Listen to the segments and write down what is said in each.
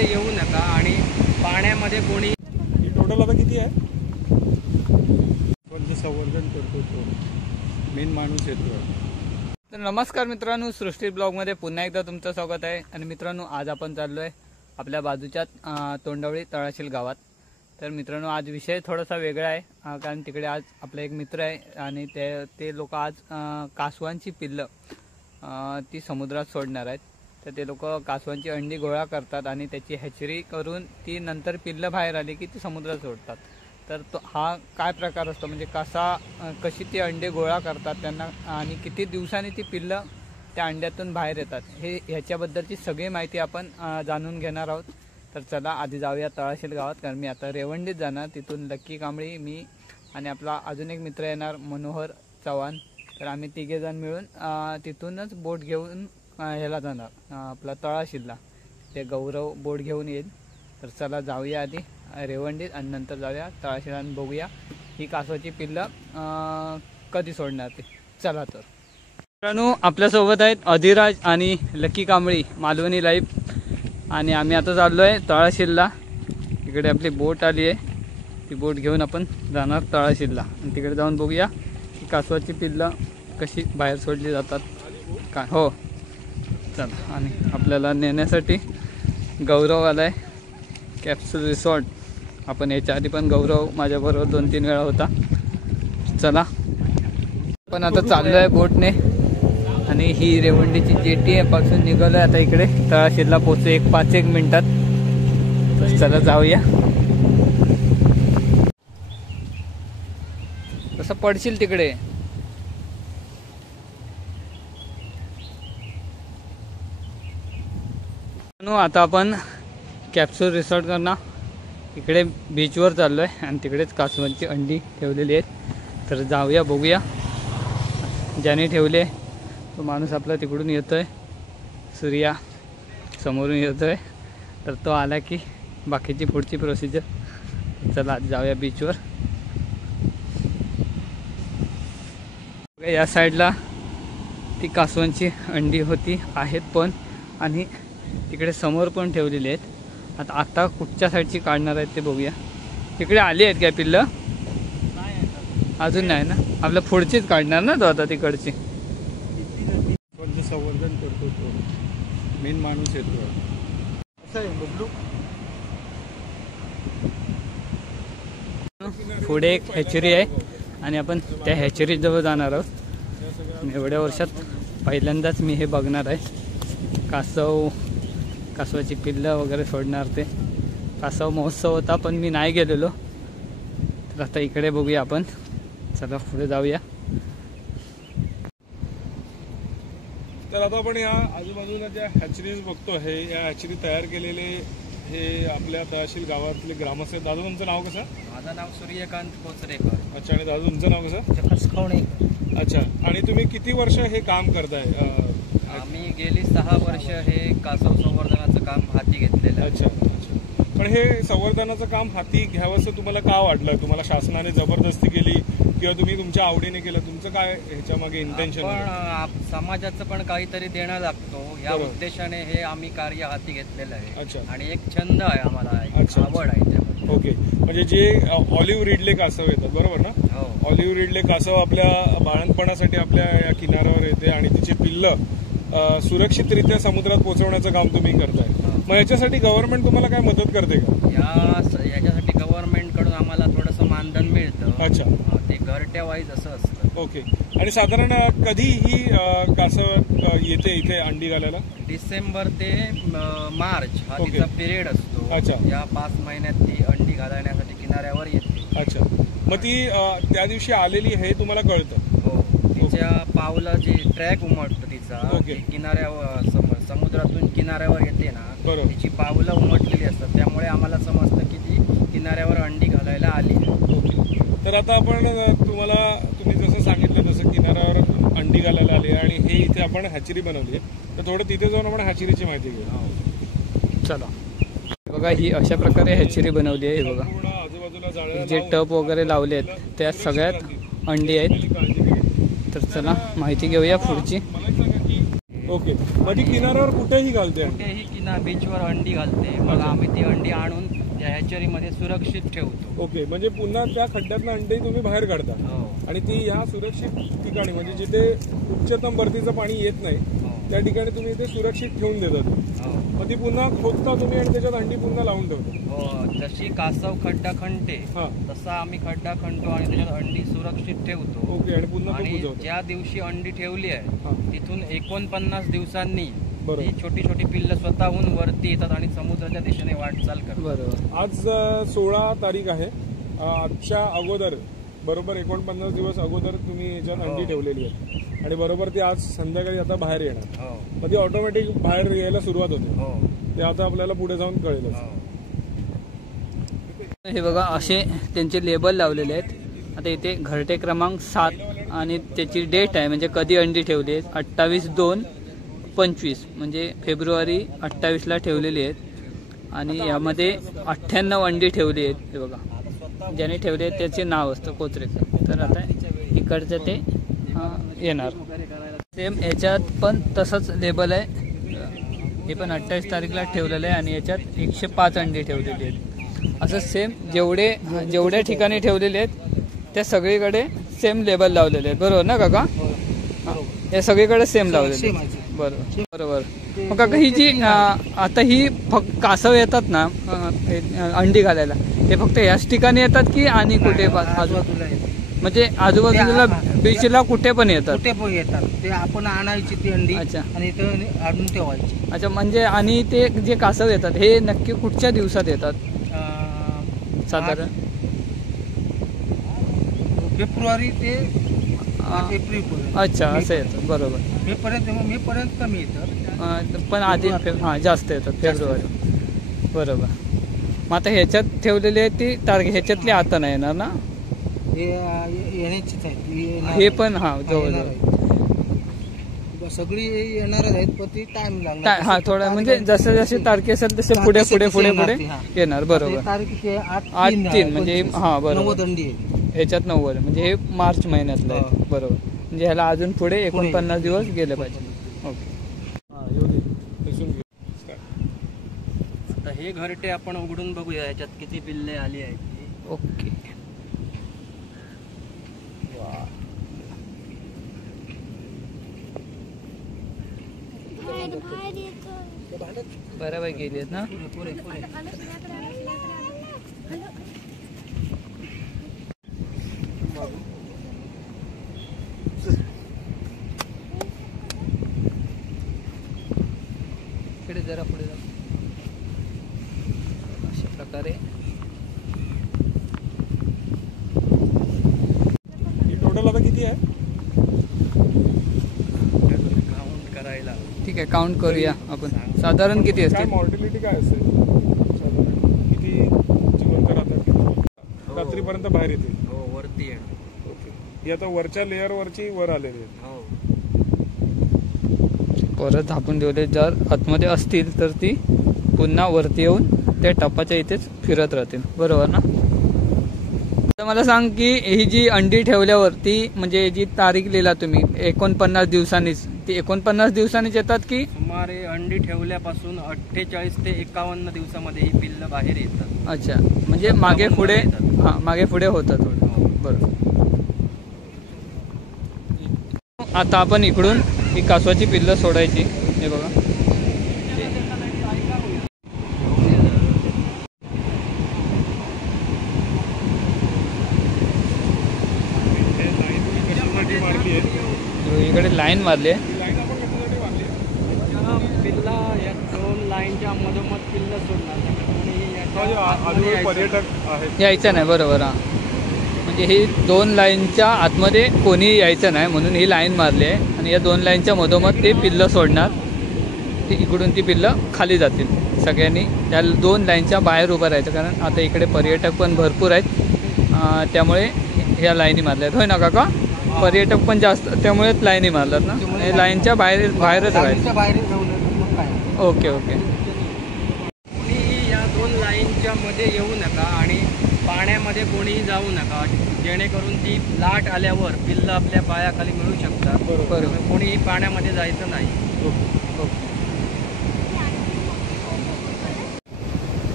पाण्यामध्ये येऊ नका आणि पाण्यामध्ये कोणी टोटल आता किती आहे पण संवर्धन करतो तो मेन माणूस येतो। तर नमस्कार मित्रांनो, सृष्टी ब्लॉगमध्ये पुन्हा एकदा तुमचं स्वागत आहे। आणि मित्रांनो, आज आपण चाललो आहे आपल्या बाजूच्या तोंडवळी तळाशील गावात। तर मित्रांनो, आज विषय थोडासा वेगळा आहे कारण तिकडे आज आपला एक मित्र आहे आणि ते लोक आज कासवांची पिल्लं ती समुद्रात सोडणार आहेत। तर ते लोक कासवांची अंडी गोळा करतात आणि त्याची हॅचरी करून ती नंतर पिल्लं बाहेर आली की ती समुद्रात सोडतात। तर हा काय प्रकार असतो, म्हणजे कशी ती अंडे गोळा करतात त्यांना आणि किती दिवसांनी ती पिल्लं त्या अंड्यातून बाहेर येतात, ह्याच्याबद्दलची सगळी माहिती आपण जाणून घेणार आहोत। तर चला आधी जाऊया तळाशील गावात, कारण मी आता रेवंडीत जाणार, तिथून लक्की कांबळी, मी आणि आपला अजून एक मित्र येणार मनोहर चव्हाण। तर आम्ही तिघेजण मिळून तिथूनच बोट घेऊन ह्याला जाणार आपला तळाशीलला, ते गौरव बोट घेऊन येईल। तर चला जाऊया आधी रेवंडीत आणि नंतर जाऊया तळाशील आणि बघूया ही कासवाची पिल्लं कधी सोडणार ते। चला तर मित्रांनो, आपल्यासोबत आहेत अधिराज आणि लक्की कांबळी मालवणी लाईव्ह, आणि आम्ही आता चाललो आहे तळाशीलला। इकडे आपली बोट आली आहे, ती बोट घेऊन आपण जाणार तळाशीलला आणि तिकडे जाऊन बघूया की कासवाची पिल्लं कशी बाहेर सोडली जातात का। हो चला, आणि आपल्याला नेण्यासाठी गौरव आला आहे कॅप्सूल रिसॉर्ट। आपण याच्या आधी पण गौरव माझ्याबरोबर 2-3 वेळा होता। चला पण आता चाललो आहे बोटने आणि ही रेवंडीची जेटी आहे पासून निघालो आहे आता इकडे तळाशीलला पोहोचू 5-1 मिनिटात। तर चला जाऊया। कसं पडशील तिकडे। आता आपण कॅप्सूल रिसॉर्ट करणार इकडे बीचवर चाललो आहे आणि तिकडेच कासवांची अंडी ठेवलेली आहेत। तर जाऊया बघूया, ज्याने ठेवले तो माणूस आपला तिकडून येतो आहे, सूर्या समोरून येतो आहे। तर तो आला की बाकीची पुढची प्रोसिजर। चला आज जाऊया बीचवर। या साईडला ती कासवांची अंडी आहेत पण, आणि तिकडे समोर पण ठेवलेली आहेत। आता कुठच्या साईडची काढणार आहेत ते बघूया। तिकडे आली आहेत काय पिल्लं? अजून नाही ना, आपल्या पुढचीच काढणार ना तो आता तिकडची। पण संवर्धन करतो तो मेन माणूस येतो असं आहे बबलू। पुढे एक हॅचरी आहे आणि आपण त्या हॅचरी जवळ जाणार आहोत। एवढ्या वर्षात पहिल्यांदाच मी हे बघणार आहे, कासवाची पिल्लं वगैरे सोडणार ते। कासव महोत्सव होता पण मी नाही गेलेलो, तर आता इकडे बघूया आपण। चला पुढे जाऊया। तर आता आपण या आजूबाजूला ज्या हॅचरीज बघतो आहे, या हॅचरी तयार केलेले हे आपल्या तळाशील गावातले ग्रामस्थ। दादा तुमचं नाव कसं? माझं नाव सूर्यकांत कोचरेकर। अच्छा, आणि दादा तुमचं नाव कसं? अच्छा, आणि तुम्ही किती वर्ष हे काम करताय? आम्ही गेली 6 वर्ष हे कासव संवर्धनाचं काम हाती घेतलेलं आहे। अच्छा अच्छा, पण हे संवर्धनाचं काम हाती घ्यावंसं तुम्हाला का वाटलं? तुम्हाला शासनाने जबरदस्ती केली किंवा तुम्ही तुमच्या आवडीने केलं? तुमचं काय ह्याच्या मागे इंटेन्शन? पण समाजाचं पण काहीतरी देणं लागतो या उद्देशाने हे आम्ही कार्य हाती घेतलेलं आहे। अच्छा, आणि एक छंद आहे आम्हाला, आवड आहे त्यामध्ये। ओके, म्हणजे जे ऑलिव्ह रिडले कासव येतात बरोबर ना? हो, ऑलिव्ह रिडले कासव आपल्या बाळणपणासाठी आपल्या या किनाऱ्यावर येते आणि तिची पिल्लं सुरक्षितरित्या समुद्रात पोहोचवण्याचं काम तुम्ही करताय। मग याच्यासाठी गव्हर्नमेंट तुम्हाला काय मदत करते का? याच्यासाठी गव्हर्नमेंट कडून आम्हाला थोडंसं मानधन मिळतं। अच्छा, ते घरट्या वाईज असं असतं। ओके, आणि साधारण कधी ही कासव येते इथे अंडी घालायला? डिसेंबर ते मार्च हा तिचा पिरियड असतो। अच्छा, या 5 महिन्यात ती अंडी घालण्यासाठी किनाऱ्यावर येते। अच्छा, मग ती त्या दिवशी आलेली हे तुम्हाला कळतं? हो, तिच्या पावलं जे ट्रॅक उमटतं तिचा, किनाऱ्यावर समुद्रातून किनाऱ्यावर येते ना, तिची पावलं उमटलेली असतात, त्यामुळे आम्हाला समजतं की ती किनाऱ्यावर अंडी घालायला आली। तर आता आपण तुम्ही जसं सांगितलं तसं किनाऱ्यावर अंडी घालायला आली आणि हे इथे आपण हॅचरी बनवली आहे, तर थोडं तिथे जाऊन आपण हॅचरीची माहिती घेऊ। चला बघा, ही अशा प्रकारे हॅचरी बनवली आहे। हे बघा, आजूबाजूला जे टप वगैरे लावले आहेत त्या सगळ्यात अंडी आहेत। तर चला माहिती घेऊया पुढची। ओके, म्हणजे किनाऱ्यावर कुठेही घालते? कुठेही बीचवर अंडी घालते. मग आम्ही ती अंडी आणून त्या हॅचरीमध्ये सुरक्षित ठेवतो. ओके, म्हणजे पुन्हा त्या खड्ड्यातनं अंडी तुम्ही बाहेर काढता आणि ती ह्या सुरक्षित ठिकाणी म्हणजे जिथे उच्चतम भरतीचं पाणी येत नाही त्या ठिकाणी तुम्ही ते सुरक्षित ठेवून देतात. मग ती पुन्हा खोदता तुम्ही आणि त्याच्यात अंडी पुन्हा लावून ठेवतो. जशी कासव खड्डा खणते तसा आम्ही खड्डा खणतो आणि त्याच्यात अंडी सुरक्षित ठेवतो. ओके, आणि पुन्हा ज्या दिवशी अंडी ठेवली आहे तिथून 49 दिवसांनी ही छोटी छोटी पिल्ल स्वतःहून वरती येतात आणि समुद्राच्या दिशेने वाटचाल करतात. बरोबर. आज 16 तारीख आहे. आजच्या अगोदर बरोबर 49 दिवस अगोदर तुम्ही याच्यात अंडी ठेवलेली आहे आणि बरोबर ती आज संध्याकाळी आता बाहेर येणार. मग ती ऑटोमॅटिक बाहेर यायला सुरुवात होते. ते आता आपल्याला पुढे जाऊन कळेल. हे बघा असे त्यांचे लेबल लावलेले आहेत. आता इथे घरटे क्रमांक 7 आणि त्याची डेट आहे म्हणजे कधी अंडी ठेवली आहे 28/2/25 म्हणजे फेब्रुवारी 28ला ठेवलेली आहेत आणि यामध्ये 98 अंडी ठेवली आहेत. हे बघा ज्याने ठेवले आहेत त्याचे नाव असतं कोचरेचं. तर आता इकडचं ते येणार. सेम याच्यात पण तसंच लेबल आहे. हे पण 28 तारीखला ठेवलेलं आहे आणि याच्यात 105 अंडी ठेवलेली आहेत. असं सेम जेवढ्या ठिकाणी ठेवलेले आहेत त्या सगळीकडे सेम लेबल लावलेले आहेत. बरोबर ना काका? हे सगळीकडे सेम लावलेले. बरोबर बरोबर. मग काका ही जी आता ही फक्त कासव येतात ना अंडी घालायला ते फक्त याच ठिकाणी येतात की आणि कुठे आजूबाजूला म्हणजे आजूबाजूला बीचला कुठे पण येतात? कुठे पण येतात. ते आपण आणायची ती अंडी आणि इथं आणून ठेवायची. अच्छा, म्हणजे आणि ते जे कासव येतात हे नक्की कुठच्या दिवसात येतात साधारण? फेब्रुवारी ते एप्रिल. अच्छा, असं येतं. बरोबर. मे पर्यंत कमी येतं पण आधी जास्त येतात फेब्रुवारी. बरोबर. मग आता ह्याच्यात ठेवलेली आहे ती तारीख ह्याच्यातली आता नाही येणार ना? येण्याचीच आहे हे पण जवळजवळ सगळी येणारच आहेत पण ती टाइम लागणार. थोडा म्हणजे जसे जसे तारखे असेल तसे पुढे पुढे पुढे पुढे येणार. बरोबर. तारीख 8/3 म्हणजे बरोबर 90 अंडी आहे. ह्याच्यात 90 म्हणजे हे मार्च महिन्यातलं आहे. बरोबर. म्हणजे ह्याला अजून पुढे 49 दिवस गेले पाहिजे. ओके. आता हे घरटे आपण उघडून बघूया याच्यात किती पिल्ले आली आहेत. ओके. बऱ्यापैकी गेली आहेत ना? पुरे इकडे जरा पुढे जा. अशा प्रकारे टोटल आता किती आहे काउंट करायला? ठीक आहे, काउंट करूया आपण. साधारण किती असते? मॉर्टिलिटी काय असते साधारण? किती जिवंत राहतात? रात्रीपर्यंत बाहेर येते? हो, वरती आहे. ओके. ही आता वरच्या लेअर वरची वर आलेली आहे. परत झाकून ठेवले. जर आतमध्ये असतील तर ती पुन्हा वरती येऊन त्या टपाच्या इथेच फिरत राहतील. बरोबर ना? तर मला सांग की ही जी अंडी ठेवल्यावरती म्हणजे जी तारीख लिहिला तुम्ही 49 दिवसांनीच, ती 49 दिवसांनीच येतात की? सुमारे अंडी ठेवल्यापासून 48 ते 51 दिवसामध्ये ही पिल्ल बाहेर येतात. अच्छा, म्हणजे मागे पुढे होतात. बरोबर. आता आपण इकडून ही कासवाची पिल्लं सोडायची. हे बघा इकडे लाईन मारली आहे. पिल्ला या 2 लाईनच्या मधोमध पिल्ल सोडणार. पर्यटक आहेत यायचं नाही. बरोबर. म्हणजे ही 2 लाईनच्या आतमध्ये कोणी यायचं नाही म्हणून ही लाईन मारली आहे आणि या 2 लाईनच्या मधोमध ते पिल्लं सोडणार. इकडून ती पिल्लं खाली जातील. सगळ्यांनी त्या 2 लाईनच्या बाहेर उभं राहायचं कारण आता इकडे पर्यटक पण भरपूर आहेत त्यामुळे ह्या लाईनी मारल्या आहेत. होय ना काका? पर्यटक पण जास्त त्यामुळेच लाईनी मारतात ना? लाईनच्या बाहेरच राहायचं. Okay okay. कोणीही या 2 लाईनच्या मध्ये येऊ नका आणि पाण्यामध्ये कोणीही जाऊ नका. जेणेकरून ती लाट आल्यावर पिल्लं आपल्या पायाखाली मिळू शकतात. बरोबर. कोणीही पाण्यामध्ये जायचं नाही.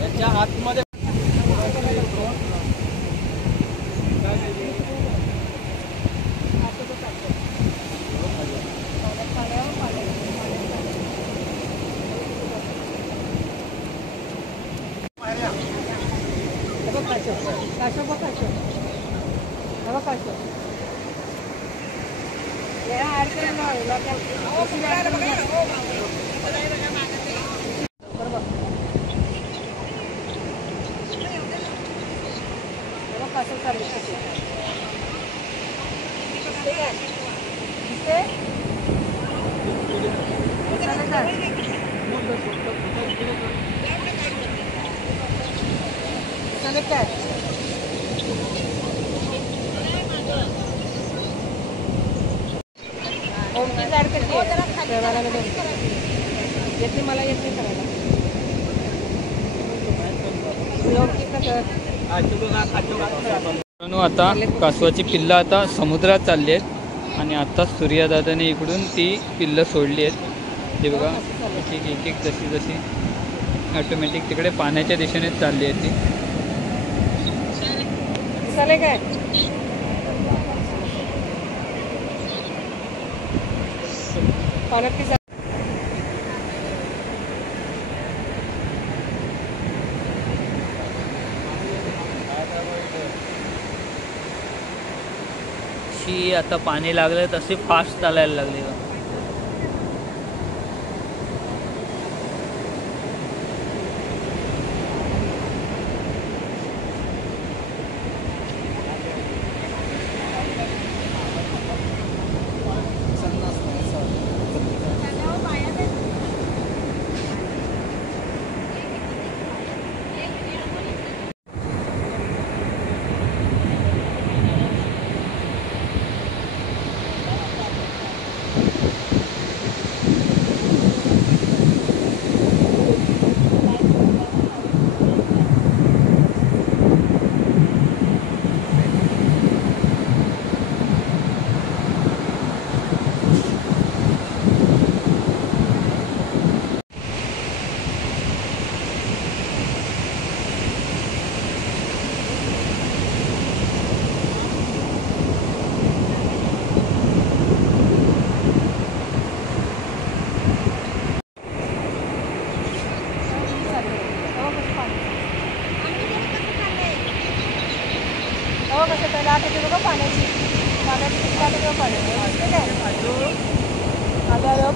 त्याच्या आतमध्ये मला येत नाही करायला. आता कासवाची पिल्लं आता समुद्रात चालली आहेत आणि आता सूर्यदादाने इकडून ती पिल्लं सोडली आहेत. हे बघा एक एक जशी जशी ऑटोमॅटिक तिकडे पाण्याच्या दिशेनेच चालली आहे ती. काय पाण्यात आता पाणी लागले तसे फास्ट चालायला लागले.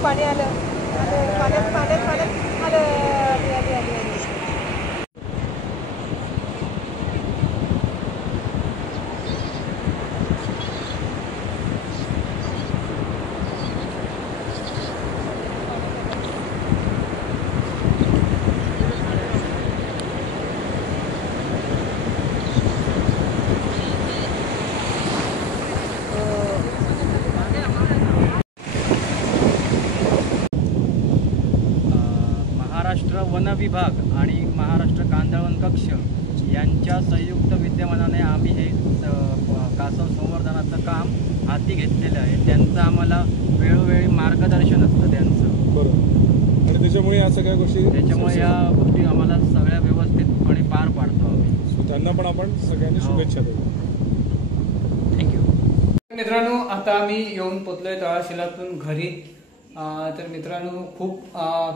पाणी आलं पाण्यात पाण्यात पाण्यात आलं. वन विभाग आणि महाराष्ट्र कांदळवन कक्ष यांच्या संयुक्त विद्यमानाने आम्ही हे कासव संवर्धनाचं काम हाती घेतलेलं आहे. त्यांचं आम्हाला वेळोवेळी मार्गदर्शन असतं त्यांचं. बरोबर. आणि त्याच्यामुळे या सगळ्या गोष्टी आम्हाला सगळ्या व्यवस्थितपणे पार पाडतो आम्ही. त्यांना पण आपण सगळ्यांनी शुभेच्छा देऊ. थँक्यू. मित्रांनो, आता आम्ही येऊन पोचलोय तळाशिलातून घरी. तर मित्रांनो, खूप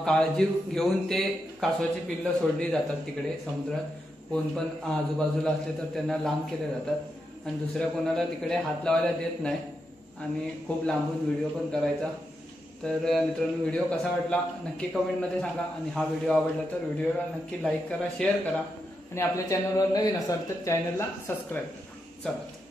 काळजी घेऊन ते कासवाची पिल्लं सोडली जातात तिकडे समुद्रात. कोण पण आजूबाजूला असले तर त्यांना लांब केले जातात आणि दुसऱ्या कोणाला तिकडे हात लावायला देत नाही आणि खूप लांबून व्हिडिओ पण करायचा. तर मित्रांनो, व्हिडिओ कसा वाटला नक्की कमेंटमध्ये सांगा आणि हा व्हिडिओ आवडला तर व्हिडिओला नक्की लाईक करा, शेअर करा आणि आपल्या चॅनलवर नवीन असाल तर चॅनलला सबस्क्राईब करा. चला.